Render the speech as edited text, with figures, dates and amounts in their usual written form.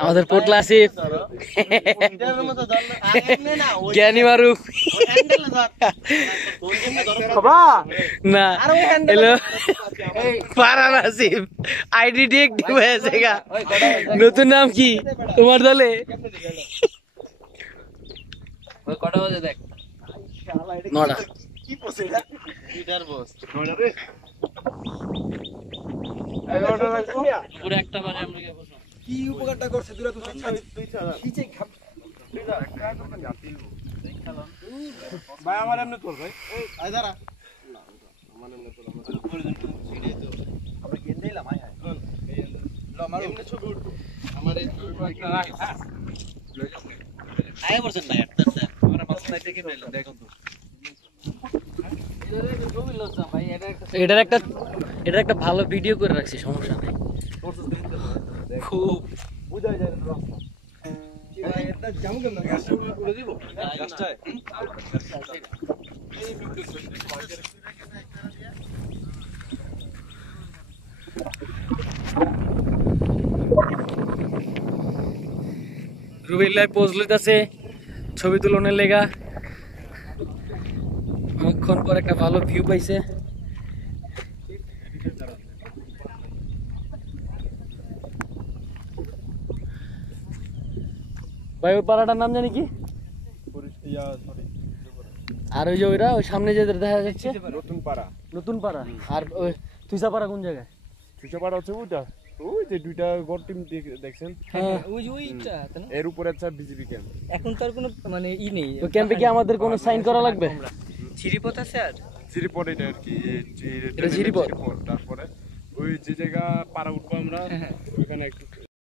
আমাদের পোটলা আসিফ জ্ঞানী মারুফ না hello Parana Asif ID deactive হয়েছে গা নতুন নাম কি তোমার দলে কটা বাজে দেখ 9টা কি পোস্ট এটা লিডার বস 9টা রে 11টা লাগবো পুরো একটা বারে আমরা কি বসো কি উপকারটা করছে দুরা তুই খিচে খাপ ভাই আমার এমনি তোর ভাই এই আই দাঁড়া না আমার এমনি তোর আমার পরিজন সিডে তো আমরা গেন দিলাম আয় আয় ল আমার এমনি ছবি উঠবো আমার এই একটা রাখ আয় বলছেন না একটা স্যার আমরা মাথায় থেকে নিলাম দেখুন তো এটা একটা ভালো ভিডিও করে রাখছি সমস্যা নাই খুব বুঝা যায় না ভাই এটা জামু কেন গাছটা করে দিব গাছটা রুবিল্লাহ পোজ লইতাছে ছবি তুলনের লেগা অনেকক্ষণ পর একটা ভালো ভিউ পাইছে ভাই ওই পাড়াটার নাম জানি কি আর ওই যে ওইরা ওই সামনে যে দেখা যাচ্ছে নতুন পাড়া আর ওই তুইসা পাড়া কোন জায়গায় তুইসা পাড়া হচ্ছে ওইটা ওই যে দুইটা গড় টিম দেখছেন ওইটা এর উপরে আছে বিজেপি ক্যাম্প এখন তার কোনো মানে ই নেই তো ক্যাম্পে কি আমাদের কোনো সাইন করা লাগবে চিরিপথ আছে আর চিরিপথ এটা আর কি চিরিপথ তারপরে ওই যে জায়গা পাড়া উঠবো আমরা ওখানে একটু